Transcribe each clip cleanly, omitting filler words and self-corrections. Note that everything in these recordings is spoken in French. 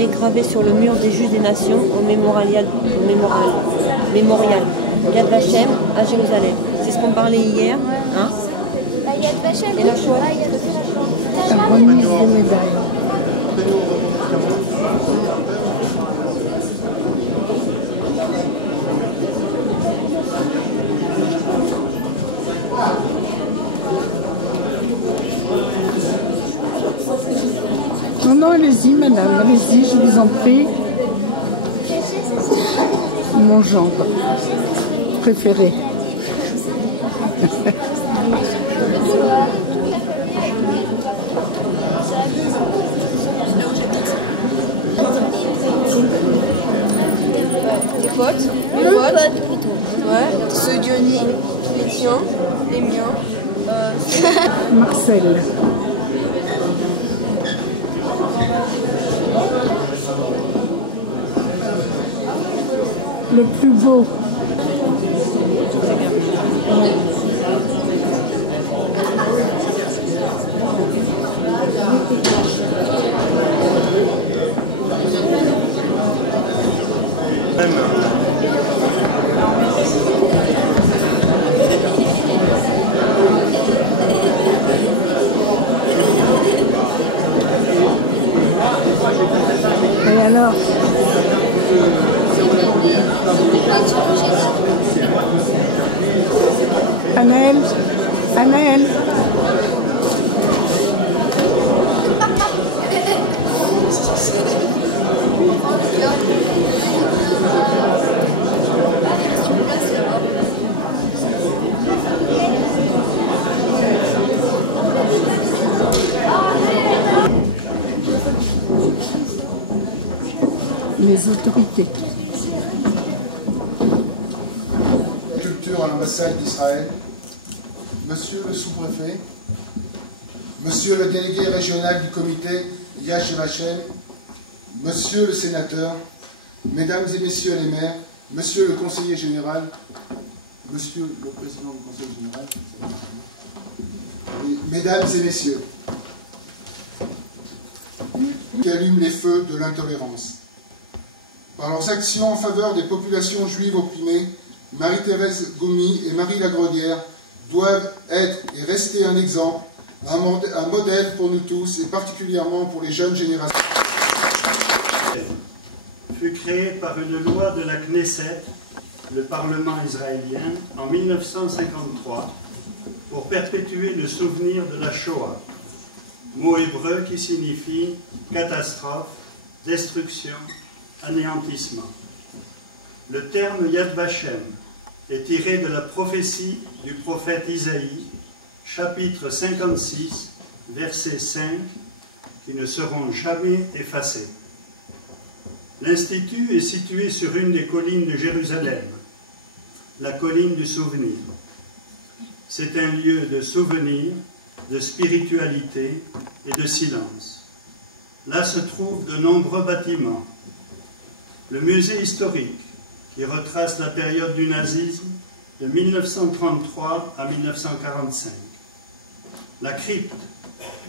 met gravé sur le mur des Juges des Nations au mémorial Yad Vashem à Jérusalem. C'est ce qu'on parlait hier. Hein? Et la Shoah. La remise des médailles. Non, non, allez-y, madame, allez-y, je vous en prie. Mon genre préféré. Tes potes, mes potes, ouais, ceux Diony, les tiens, les miens. Marcel. Le plus beau. Et alors? Anaël, Anaël. Les autorités. Culture à l'ambassade d'Israël, Monsieur le sous-préfet, Monsieur le délégué régional du comité Yad Vashem, Monsieur le sénateur, Mesdames et Messieurs les maires, Monsieur le conseiller général, Monsieur le président du conseil général, et Mesdames et Messieurs, qui allument les feux de l'intolérance. Par leurs actions en faveur des populations juives opprimées, Marie-Thérèse Gomi et Marie Lagraudière doivent être et rester un exemple, un modèle pour nous tous et particulièrement pour les jeunes générations. Fut créé par une loi de la Knesset, le Parlement israélien, en 1953 pour perpétuer le souvenir de la Shoah, mot hébreu qui signifie catastrophe, destruction, anéantissement. Le terme Yad Vashem est tiré de la prophétie du prophète Isaïe, chapitre 56, verset 5, qui ne seront jamais effacés. L'Institut est situé sur une des collines de Jérusalem, la colline du souvenir. C'est un lieu de souvenir, de spiritualité et de silence. Là se trouvent de nombreux bâtiments. Le musée historique, qui retrace la période du nazisme de 1933 à 1945. La crypte,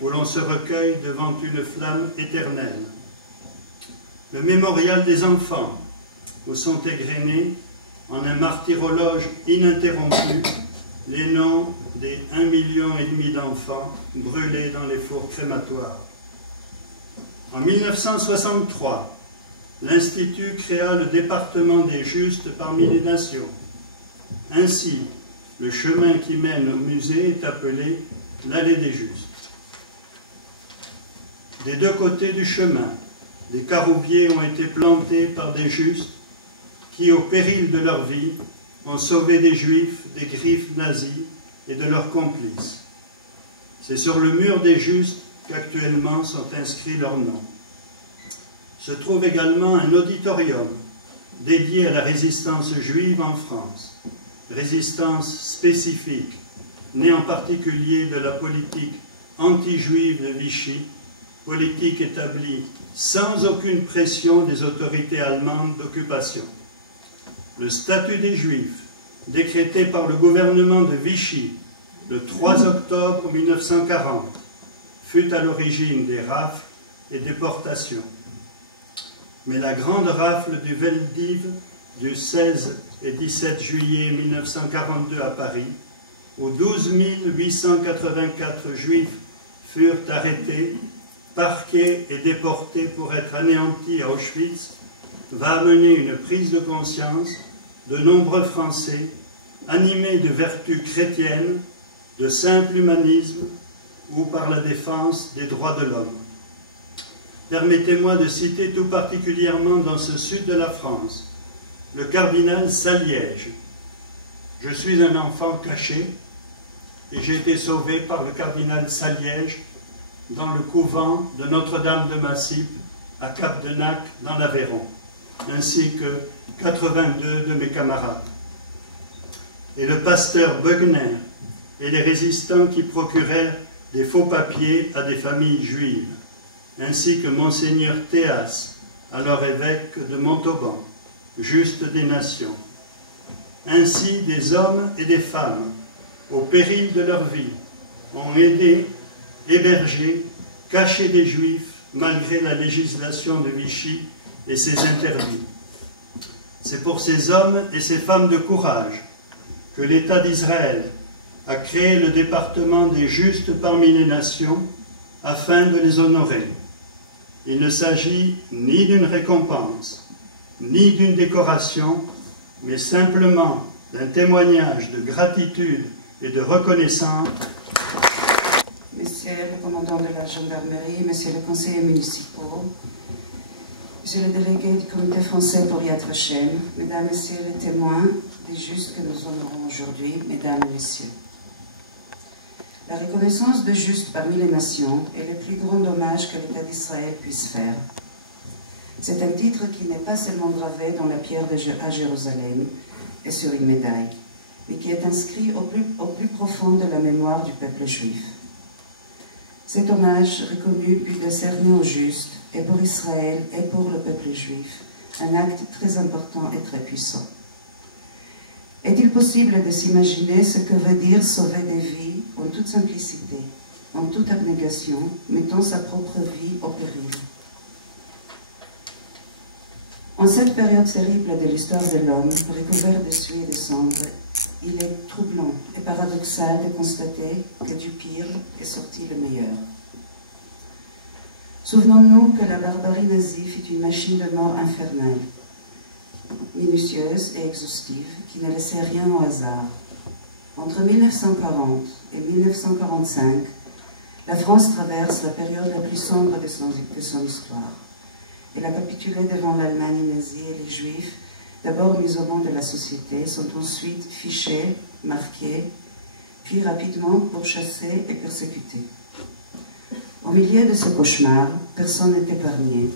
où l'on se recueille devant une flamme éternelle. Le mémorial des enfants, où sont égrenés, en un martyrologe ininterrompu, les noms des 1,5 million d'enfants brûlés dans les fours crématoires. En 1963, l'Institut créa le département des justes parmi les nations. Ainsi, le chemin qui mène au musée est appelé l'allée des justes. Des deux côtés du chemin, des caroubiers ont été plantés par des justes qui, au péril de leur vie, ont sauvé des juifs des griffes nazies et de leurs complices. C'est sur le mur des justes qu'actuellement sont inscrits leurs noms. Se trouve également un auditorium dédié à la résistance juive en France, résistance spécifique, née en particulier de la politique anti-juive de Vichy, politique établie sans aucune pression des autorités allemandes d'occupation. Le statut des Juifs, décrété par le gouvernement de Vichy le 3 octobre 1940, fut à l'origine des rafles et déportations. mais la grande rafle du Veldiv du 16 et 17 juillet 1942 à Paris, où 12 884 juifs furent arrêtés, parqués et déportés pour être anéantis à Auschwitz, va amener une prise de conscience de nombreux Français animés de vertus chrétiennes, de simple humanisme ou par la défense des droits de l'homme. Permettez-moi de citer tout particulièrement dans ce sud de la France le cardinal Saliège. Je suis un enfant caché et j'ai été sauvé par le cardinal Saliège dans le couvent de Notre-Dame de Massy à Cap-de-Nac dans l'Aveyron, ainsi que 82 de mes camarades. Et le pasteur Bögner et les résistants qui procurèrent des faux papiers à des familles juives, ainsi que Monseigneur Théas, alors évêque de Montauban, juste des nations. Ainsi des hommes et des femmes, au péril de leur vie, ont aidé, hébergé, caché des Juifs malgré la législation de Vichy et ses interdits. C'est pour ces hommes et ces femmes de courage que l'État d'Israël a créé le département des justes parmi les nations afin de les honorer. Il ne s'agit ni d'une récompense, ni d'une décoration, mais simplement d'un témoignage de gratitude et de reconnaissance. Monsieur le commandant de la gendarmerie, Monsieur le conseiller municipal, Monsieur le délégué du comité français pour Yad Vashem, Mesdames, Messieurs les témoins des justes que nous honorons aujourd'hui, Mesdames et Messieurs. La reconnaissance de justes parmi les nations est le plus grand hommage que l'État d'Israël puisse faire. C'est un titre qui n'est pas seulement gravé dans la pierre à Jérusalem et sur une médaille, mais qui est inscrit au plus profond de la mémoire du peuple juif. Cet hommage reconnu puis décerné aux justes, et pour Israël et pour le peuple juif, un acte très important et très puissant. Est-il possible de s'imaginer ce que veut dire sauver des vies en toute simplicité, en toute abnégation, mettant sa propre vie au péril? En cette période terrible de l'histoire de l'homme, recouvert de suie et de cendres, il est troublant et paradoxal de constater que du pire est sorti le meilleur. Souvenons-nous que la barbarie nazie fut une machine de mort infernale, minutieuse et exhaustive, qui ne laissait rien au hasard. Entre 1940 et 1945, la France traverse la période la plus sombre de son histoire. Elle a capitulé devant l'Allemagne nazie et les Juifs, d'abord mis au banc de la société, sont ensuite fichés, marqués, puis rapidement pourchassés et persécutés. Au milieu de ce cauchemar, personne n'est épargné.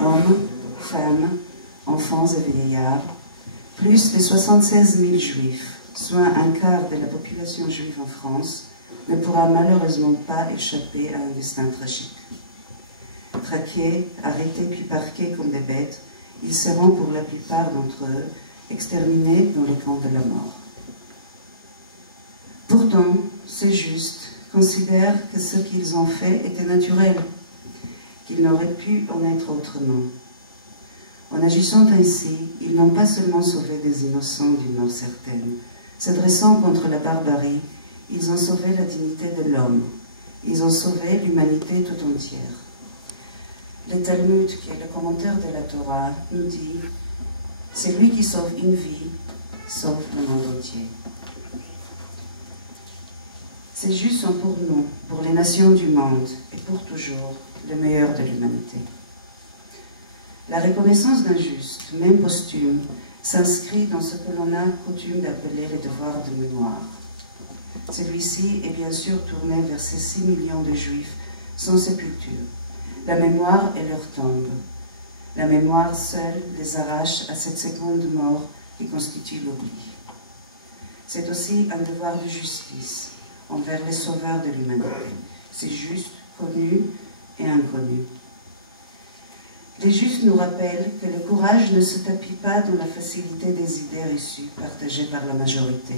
Hommes, femmes, enfants et vieillards, plus de 76 000 juifs, soit un quart de la population juive en France, ne pourra malheureusement pas échapper à un destin tragique. Traqués, arrêtés puis parqués comme des bêtes, ils seront pour la plupart d'entre eux exterminés dans les camps de la mort. Pourtant, ces justes considèrent que ce qu'ils ont fait était naturel, qu'il n'aurait pu en être autrement. En agissant ainsi, ils n'ont pas seulement sauvé des innocents d'une mort certaine. S'adressant contre la barbarie, ils ont sauvé la dignité de l'homme. Ils ont sauvé l'humanité tout entière. Le Talmud, qui est le commentaire de la Torah, nous dit « Celui qui sauve une vie, sauve le monde entier ». Ces justes sont pour nous, pour les nations du monde, et pour toujours, le meilleur de l'humanité. La reconnaissance d'un juste, même posthume, s'inscrit dans ce que l'on a coutume d'appeler les devoirs de mémoire. Celui-ci est bien sûr tourné vers ces 6 millions de juifs sans sépulture. La mémoire est leur tombe. La mémoire seule les arrache à cette seconde mort qui constitue l'oubli. C'est aussi un devoir de justice envers les sauveurs de l'humanité. C'est juste, connu et inconnu. Les justes nous rappellent que le courage ne se tapit pas dans la facilité des idées reçues partagées par la majorité,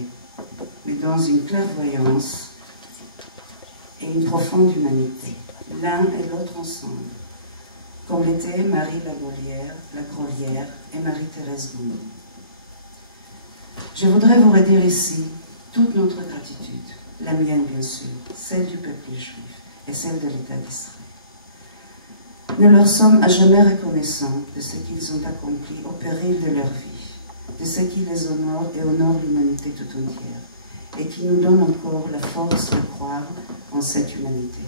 mais dans une clairvoyance et une profonde humanité, l'un et l'autre ensemble. comme l'étaient Marie Lagrolière et Marie-Thérèse Goumi. Je voudrais vous redire ici toute notre gratitude, la mienne bien sûr, celle du peuple juif et celle de l'État d'Israël. Nous leur sommes à jamais reconnaissants de ce qu'ils ont accompli au péril de leur vie, de ce qui les honore et honore l'humanité tout entière, et qui nous donne encore la force de croire en cette humanité.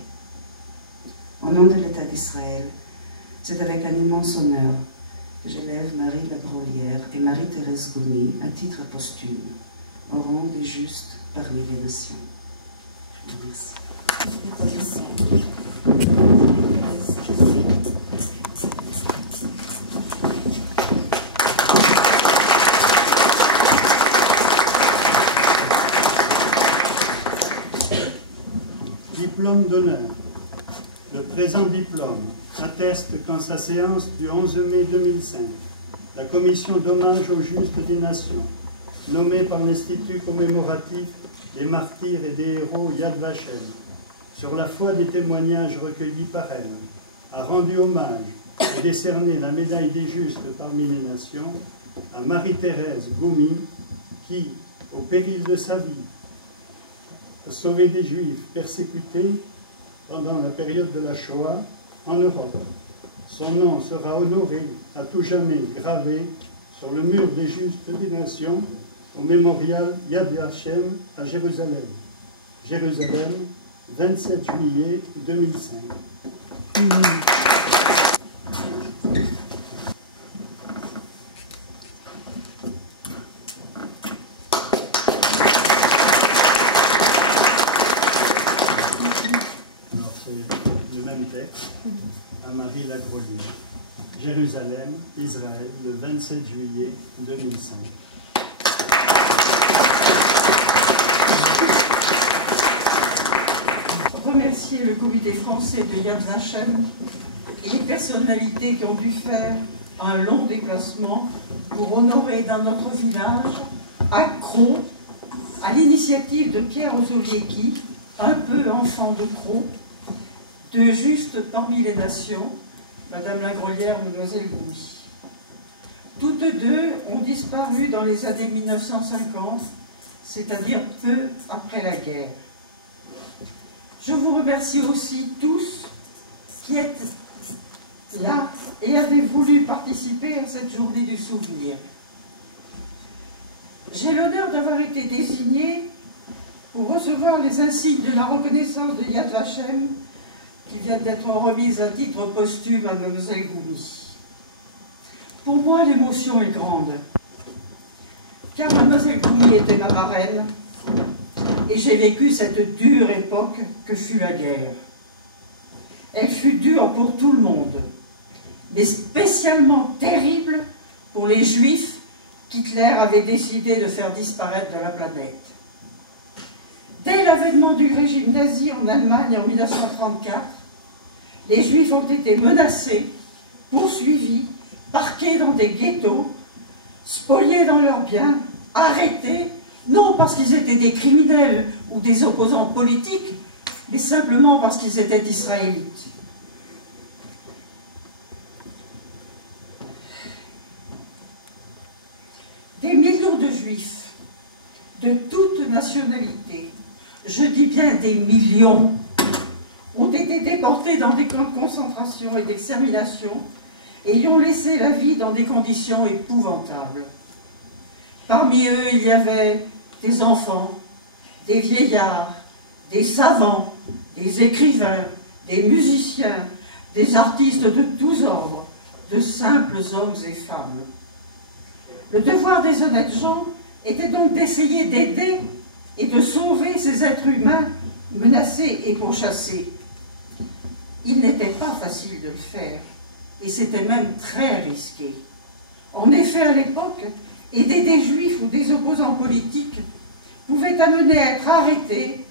Au nom de l'État d'Israël, c'est avec un immense honneur que j'élève Marie Lagrolière et Marie-Thérèse Goumi à titre posthume, au rang des justes parmi les nations. Je vous remercie. Diplôme d'honneur. Le présent diplôme atteste qu'en sa séance du 11 mai 2005, la commission d'hommage aux justes des nations, nommée par l'Institut commémoratif des martyrs et des héros Yad Vashem, sur la foi des témoignages recueillis par elle, a rendu hommage et décerné la médaille des justes parmi les nations à Marie-Thérèse Goumi, qui, au péril de sa vie, a sauvé des Juifs persécutés pendant la période de la Shoah en Europe. Son nom sera honoré à tout jamais gravé sur le mur des justes des nations au mémorial Yad Vashem à Jérusalem. Jérusalem, 27 juillet 2005. À Marie Lagrolière. Jérusalem, Israël, le 27 juillet 2005. Remercier le comité français de Yad Vashem et les personnalités qui ont dû faire un long déplacement pour honorer dans notre village, à Cros, à l'initiative de Pierre Ozoliecki, un peu enfant de Cros, de justes parmi les nations, Madame Lagrolière, Mademoiselle Goumi. Toutes deux ont disparu dans les années 1950, c'est-à-dire peu après la guerre. Je vous remercie aussi tous qui êtes là et avez voulu participer à cette journée du souvenir. J'ai l'honneur d'avoir été désignée pour recevoir les insignes de la reconnaissance de Yad Vashem qui vient d'être remise à titre posthume à Mademoiselle Goumi. Pour moi, l'émotion est grande, car Mademoiselle Goumi était ma marraine, et j'ai vécu cette dure époque que fut la guerre. Elle fut dure pour tout le monde, mais spécialement terrible pour les Juifs qu'Hitler avait décidé de faire disparaître de la planète. Dès l'avènement du régime nazi en Allemagne en 1934, les Juifs ont été menacés, poursuivis, parqués dans des ghettos, spoliés dans leurs biens, arrêtés, non parce qu'ils étaient des criminels ou des opposants politiques, mais simplement parce qu'ils étaient israélites. Des millions de Juifs, de toutes nationalités, je dis bien des millions, ont été déportés dans des camps de concentration et d'extermination et y ont laissé la vie dans des conditions épouvantables. Parmi eux, il y avait des enfants, des vieillards, des savants, des écrivains, des musiciens, des artistes de tous ordres, de simples hommes et femmes. Le devoir des honnêtes gens était donc d'essayer d'aider et de sauver ces êtres humains menacés et pourchassés. Il n'était pas facile de le faire, et c'était même très risqué. En effet, à l'époque, aider des juifs ou des opposants politiques pouvait amener à être arrêtés,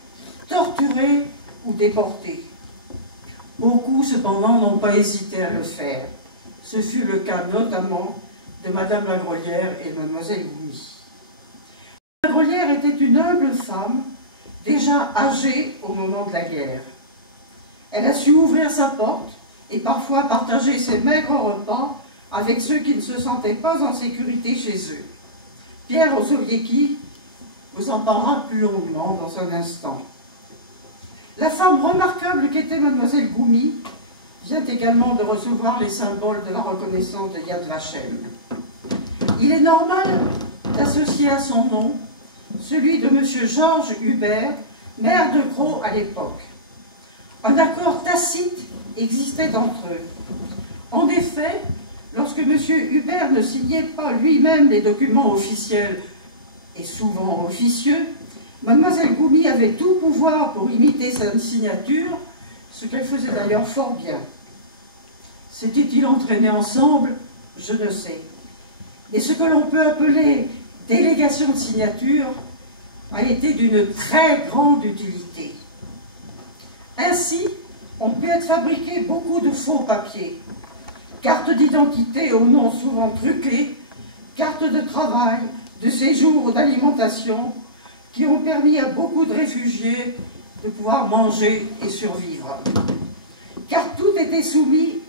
torturés ou déportés. Beaucoup, cependant, n'ont pas hésité à le faire. Ce fut le cas notamment de Madame Lagrolière et de Mademoiselle Goumi. Lagrolière était une humble femme, déjà âgée au moment de la guerre. Elle a su ouvrir sa porte et parfois partager ses maigres repas avec ceux qui ne se sentaient pas en sécurité chez eux. Pierre Osowiecki vous en parlera plus longuement dans un instant. La femme remarquable qu'était Mademoiselle Goumi vient également de recevoir les symboles de la reconnaissance de Yad Vashem. Il est normal d'associer à son nom celui de M. Georges Hubert, maire de Crau à l'époque. Un accord tacite existait entre eux. En effet, lorsque M. Hubert ne signait pas lui-même les documents officiels et souvent officieux, Mademoiselle Goumi avait tout pouvoir pour imiter sa signature, ce qu'elle faisait d'ailleurs fort bien. S'étaient-ils entraînés ensemble? Je ne sais. Mais ce que l'on peut appeler délégation de signature a été d'une très grande utilité. Ainsi, on peut être fabriqué beaucoup de faux papiers, cartes d'identité aux noms souvent truqués, cartes de travail, de séjour ou d'alimentation, qui ont permis à beaucoup de réfugiés de pouvoir manger et survivre. Car tout était soumis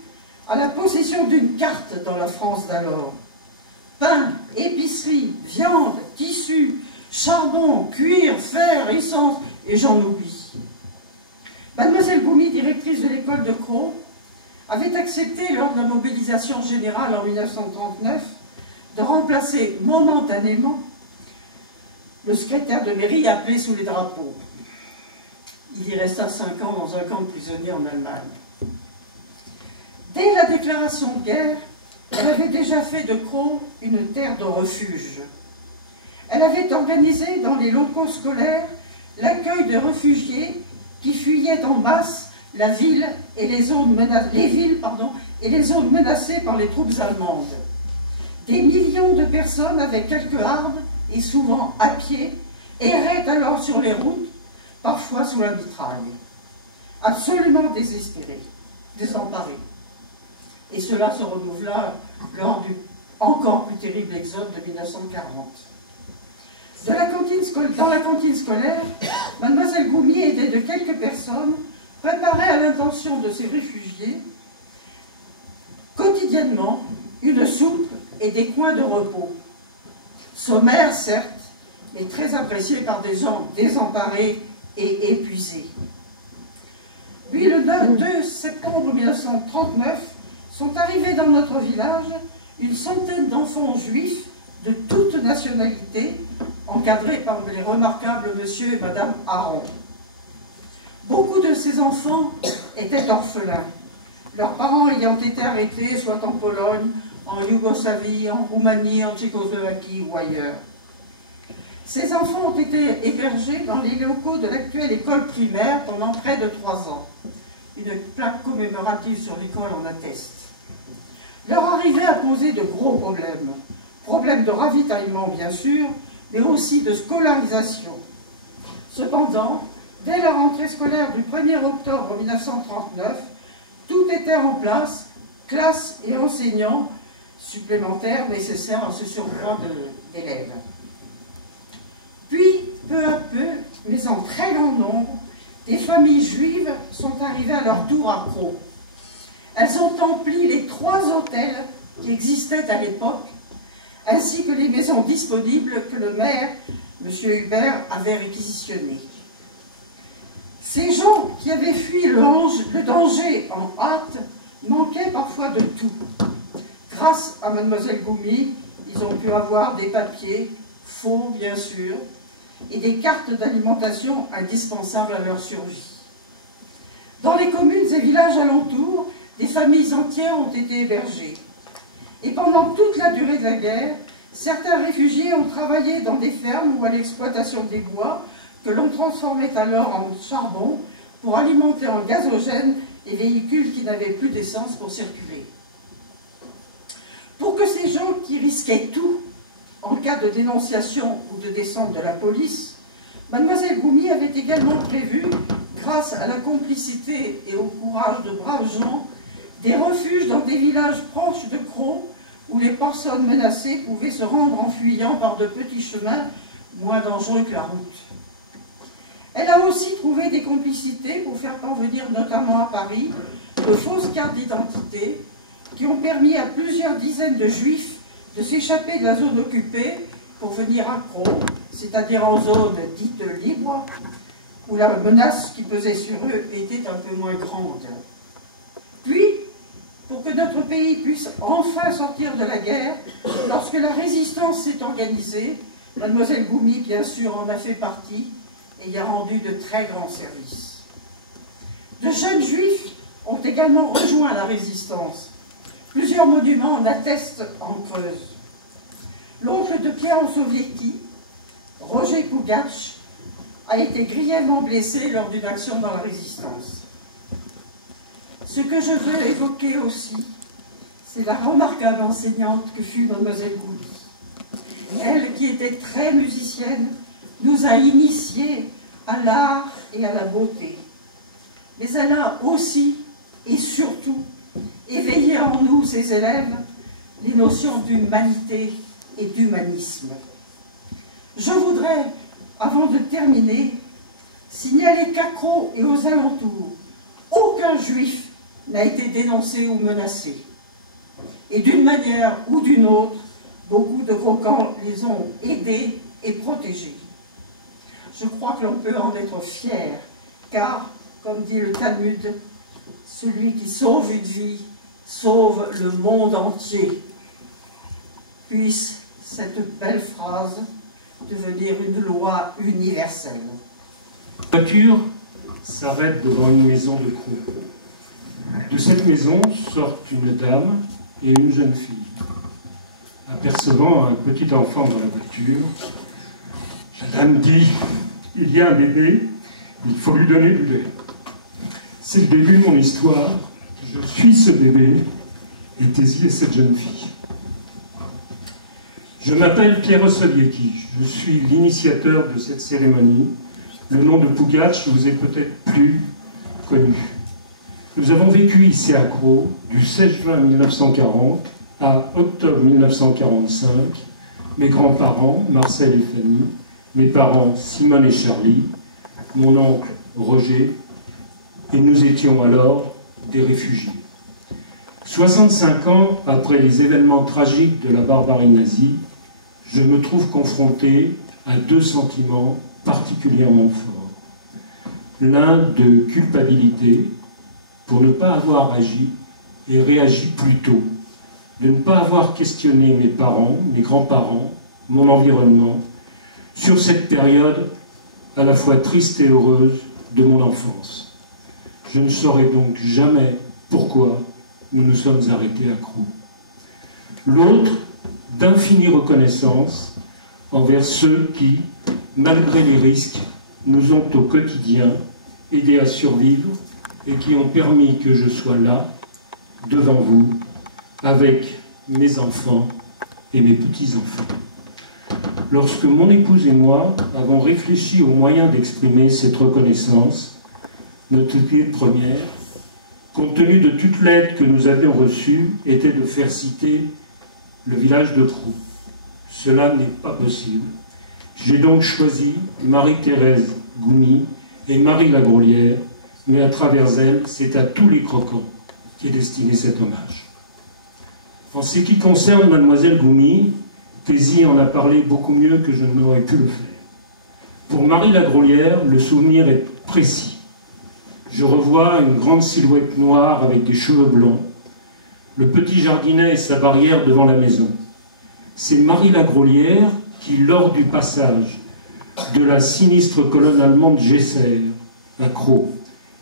à la possession d'une carte dans la France d'alors. Pain, épicerie, viande, tissu, charbon, cuir, fer, essence, et j'en oublie. Mademoiselle Goumi, directrice de l'école de Crau, avait accepté lors de la mobilisation générale en 1939 de remplacer momentanément le secrétaire de mairie appelé sous les drapeaux. Il y resta 5 ans dans un camp de prisonniers en Allemagne. Dès la déclaration de guerre, elle avait déjà fait de Crau une terre de refuge. Elle avait organisé dans les locaux scolaires l'accueil de réfugiés qui fuyaient en masse la ville et les zones menacées par les troupes allemandes. Des millions de personnes avec quelques armes et souvent à pied erraient alors sur les routes, parfois sous la mitraille, absolument désespérés, désemparés. Et cela se renouvela lors du encore plus terrible exode de 1940. Dans la cantine scolaire, Mademoiselle Goumi, aidée de quelques personnes, préparait à l'intention de ces réfugiés quotidiennement une soupe et des coins de repos. Sommaire, certes, mais très apprécié par des gens désemparés et épuisés. Puis le 2 septembre 1939, sont arrivés dans notre village une centaine d'enfants juifs de toute nationalité, encadrés par les remarquables monsieur et madame Aron. Beaucoup de ces enfants étaient orphelins, leurs parents ayant été arrêtés soit en Pologne, en Yougoslavie, en Roumanie, en Tchécoslovaquie ou ailleurs. Ces enfants ont été hébergés dans les locaux de l'actuelle école primaire pendant près de 3 ans. Une plaque commémorative sur l'école en atteste. Leur arrivée a posé de gros problèmes. Problèmes de ravitaillement, bien sûr, mais aussi de scolarisation. Cependant, dès la rentrée scolaire du 1er octobre 1939, tout était en place, classes et enseignants supplémentaires nécessaires à ce surcroît d'élèves. Puis, peu à peu, mais en très grand nombre, des familles juives sont arrivées à leur tour à Crau. Elles ont empli les 3 hôtels qui existaient à l'époque, ainsi que les maisons disponibles que le maire, M. Hubert, avait réquisitionnés. Ces gens qui avaient fui le danger en hâte manquaient parfois de tout. Grâce à Mademoiselle Goumi, ils ont pu avoir des papiers, faux bien sûr, et des cartes d'alimentation indispensables à leur survie. Dans les communes et villages alentours, des familles entières ont été hébergées. Et pendant toute la durée de la guerre, certains réfugiés ont travaillé dans des fermes ou à l'exploitation des bois que l'on transformait alors en charbon pour alimenter en gazogène les véhicules qui n'avaient plus d'essence pour circuler. Pour que ces gens qui risquaient tout en cas de dénonciation ou de descente de la police, Mademoiselle Goumi avait également prévu, grâce à la complicité et au courage de braves gens, des refuges dans des villages proches de Crau où les personnes menacées pouvaient se rendre en fuyant par de petits chemins moins dangereux que la route. Elle a aussi trouvé des complicités pour faire parvenir, notamment à Paris, de fausses cartes d'identité qui ont permis à plusieurs dizaines de juifs de s'échapper de la zone occupée pour venir à Cros, c'est-à-dire en zone dite libre, où la menace qui pesait sur eux était un peu moins grande. Puis, pour que notre pays puisse enfin sortir de la guerre, lorsque la résistance s'est organisée, Mademoiselle Goumi, bien sûr, en a fait partie et y a rendu de très grands services. De jeunes juifs ont également rejoint la résistance. Plusieurs monuments en attestent en Creuse. L'oncle de Pierre Osowiecky, Roger Pougatch, a été grièvement blessé lors d'une action dans la résistance. Ce que je veux évoquer aussi, c'est la remarquable enseignante que fut Mademoiselle Goumi. Elle, qui était très musicienne, nous a initiés à l'art et à la beauté. Mais elle a aussi, et surtout, éveillé en nous, ses élèves, les notions d'humanité et d'humanisme. Je voudrais, avant de terminer, signaler qu'à Cros et aux alentours, aucun juif n'a été dénoncé ou menacé. Et d'une manière ou d'une autre, beaucoup de croquants les ont aidés et protégés. Je crois que l'on peut en être fier, car, comme dit le Talmud, celui qui sauve une vie sauve le monde entier. Puisse cette belle phrase devenir une loi universelle. La voiture s'arrête devant une maison de Cros. De cette maison sortent une dame et une jeune fille. Apercevant un petit enfant dans la voiture, la dame dit « Il y a un bébé, il faut lui donner du lait. » C'est le début de mon histoire. Je suis ce bébé et Tézi est cette jeune fille. Je m'appelle Pierre Osowiecky. Je suis l'initiateur de cette cérémonie. Le nom de Pougatch vous est peut-être plus connu. Nous avons vécu ici à Cros du 16 juin 1940 à octobre 1945. Mes grands-parents, Marcel et Fanny, mes parents, Simone et Charlie, mon oncle, Roger, et nous étions alors des réfugiés. 65 ans après les événements tragiques de la barbarie nazie, je me trouve confronté à deux sentiments particulièrement forts. L'un de culpabilité pour ne pas avoir agi et réagi plus tôt, de ne pas avoir questionné mes parents, mes grands-parents, mon environnement, sur cette période à la fois triste et heureuse de mon enfance. Je ne saurais donc jamais pourquoi nous nous sommes arrêtés à Cros. L'autre, d'infinie reconnaissance envers ceux qui, malgré les risques, nous ont au quotidien aidés à survivre et qui ont permis que je sois là, devant vous, avec mes enfants et mes petits-enfants. Lorsque mon épouse et moi avons réfléchi aux moyens d'exprimer cette reconnaissance, notre idée première, compte tenu de toute l'aide que nous avions reçue, était de faire citer le village de Cros. Cela n'est pas possible. J'ai donc choisi Marie-Thérèse Goumi et Marie Lagrolière, mais à travers elles, c'est à tous les croquants qu'est destiné cet hommage. En ce qui concerne Mademoiselle Goumi, Tézi en a parlé beaucoup mieux que je n'aurais pu le faire. Pour Marie Lagrolière, le souvenir est précis. Je revois une grande silhouette noire avec des cheveux blonds, le petit jardinet et sa barrière devant la maison. C'est Marie Lagrolière qui, lors du passage de la sinistre colonne allemande Gesser à Cros,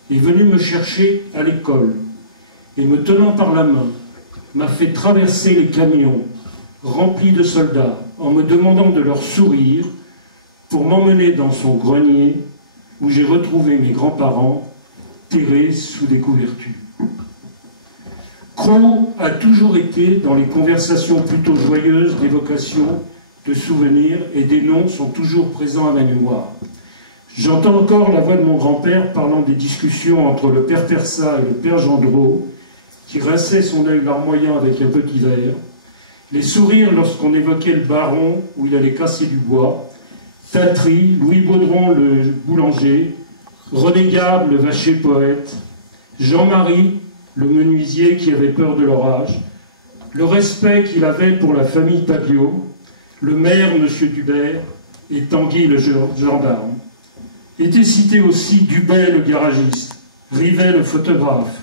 est venue me chercher à l'école et, me tenant par la main, m'a fait traverser les camions remplis de soldats en me demandant de leur sourire pour m'emmener dans son grenier où j'ai retrouvé mes grands-parents terrés sous des couvertures. Cros a toujours été dans les conversations plutôt joyeuses d'évocation, de souvenirs, et des noms sont toujours présents à ma mémoire. J'entends encore la voix de mon grand-père parlant des discussions entre le père Persat et le père Gendreau, qui rinçait son œil larmoyant avec un petit verre, les sourires lorsqu'on évoquait le baron où il allait casser du bois, Tatry, Louis Baudron le boulanger, René Gable le vacher poète, Jean-Marie le menuisier qui avait peur de l'orage, le respect qu'il avait pour la famille Papiot, le maire, M. Dubert, et Tanguy, le gendarme. Étaient cités aussi Dubet, le garagiste, Rivet, le photographe,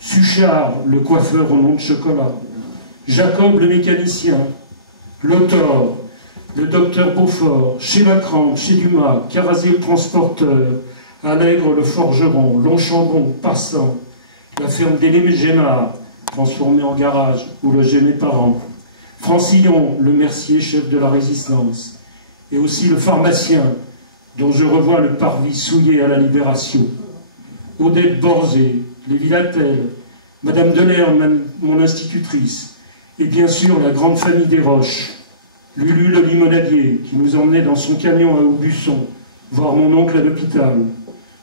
Suchard, le coiffeur au nom de chocolat, Jacob, le mécanicien, Lothor, le docteur Beaufort, chez Lacrampe, chez Dumas, Carazé, le transporteur, Allègre, le forgeron, Longchambon, Passant, la ferme d'Élémé-Génard, transformée en garage, où logeaient mes parents, Francillon, le mercier, chef de la résistance, et aussi le pharmacien, dont je revois le parvis souillé à la Libération, Odette Borzé, les Villatel, Madame Delair, mon institutrice, et bien sûr la grande famille des Roches, Lulu le limonadier, qui nous emmenait dans son camion à Aubusson, voir mon oncle à l'hôpital,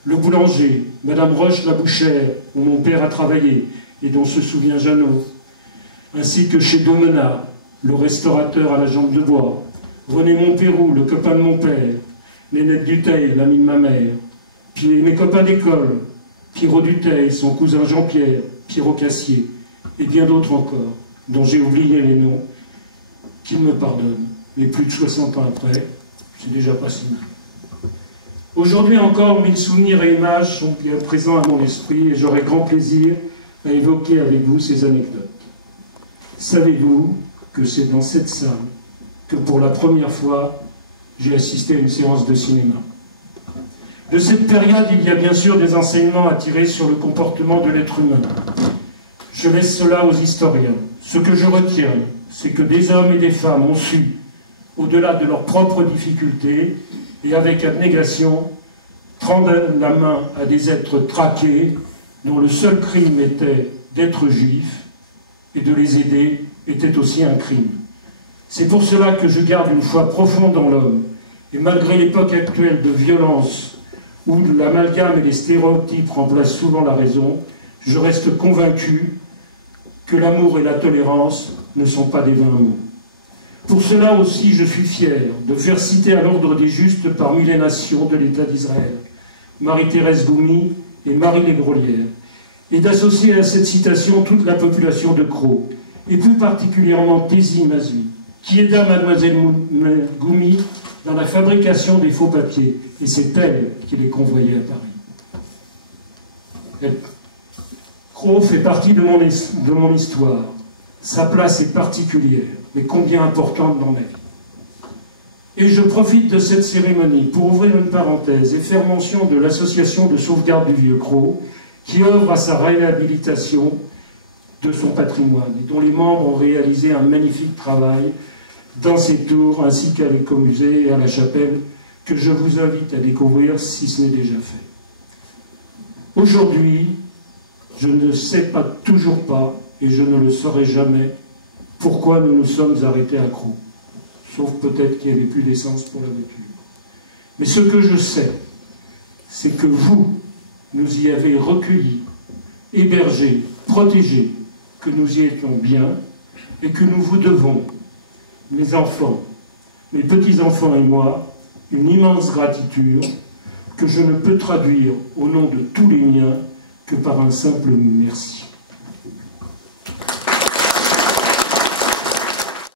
le boulanger, Madame Roche la bouchère, où mon père a travaillé, et dont se souvient Jeannot, ainsi que chez Domenat, le restaurateur à la jambe de bois, René Montpérou, le copain de mon père, Nénette Dutheil, l'ami de ma mère, puis mes copains d'école, Pierrot Dutheil, son cousin Jean-Pierre, Pierrot Cassier, et bien d'autres encore, dont j'ai oublié les noms, qu'ils me pardonnent. Mais plus de 60 ans après, c'est déjà pas si mal. Aujourd'hui encore, 1000 souvenirs et images sont bien présents à mon esprit et j'aurai grand plaisir à évoquer avec vous ces anecdotes. Savez-vous que c'est dans cette salle que pour la première fois, j'ai assisté à une séance de cinéma. De cette période, il y a bien sûr des enseignements à tirer sur le comportement de l'être humain. Je laisse cela aux historiens. Ce que je retiens, c'est que des hommes et des femmes ont su, au-delà de leurs propres difficultés, et avec abnégation, tendre la main à des êtres traqués, dont le seul crime était d'être juif, et de les aider était aussi un crime. C'est pour cela que je garde une foi profonde dans l'homme, et malgré l'époque actuelle de violence, où l'amalgame et les stéréotypes remplacent souvent la raison, je reste convaincu que l'amour et la tolérance ne sont pas des vains mots. Pour cela aussi, je suis fier de faire citer à l'ordre des justes parmi les nations de l'État d'Israël, Marie-Thérèse Goumi et Marie Légrolière, et d'associer à cette citation toute la population de Crau, et plus particulièrement Tézi Mazui, qui aida mademoiselle Goumi dans la fabrication des faux papiers, et c'est elle qui les convoyait à Paris. Crau fait partie de mon histoire. Sa place est particulière, mais combien importante dans ma vie. Et je profite de cette cérémonie pour ouvrir une parenthèse et faire mention de l'association de sauvegarde du Vieux Crau, qui œuvre à sa réhabilitation de son patrimoine, et dont les membres ont réalisé un magnifique travail dans ses tours, ainsi qu'à l'écomusée et à la chapelle, que je vous invite à découvrir si ce n'est déjà fait. Aujourd'hui, je ne sais toujours pas, et je ne le saurai jamais, pourquoi nous nous sommes arrêtés à Crau, sauf peut-être qu'il n'y avait plus d'essence pour la voiture. Mais ce que je sais, c'est que vous, nous y avez recueillis, hébergés, protégés, que nous y étions bien, et que nous vous devons, mes enfants, mes petits-enfants et moi, une immense gratitude que je ne peux traduire au nom de tous les miens que par un simple merci.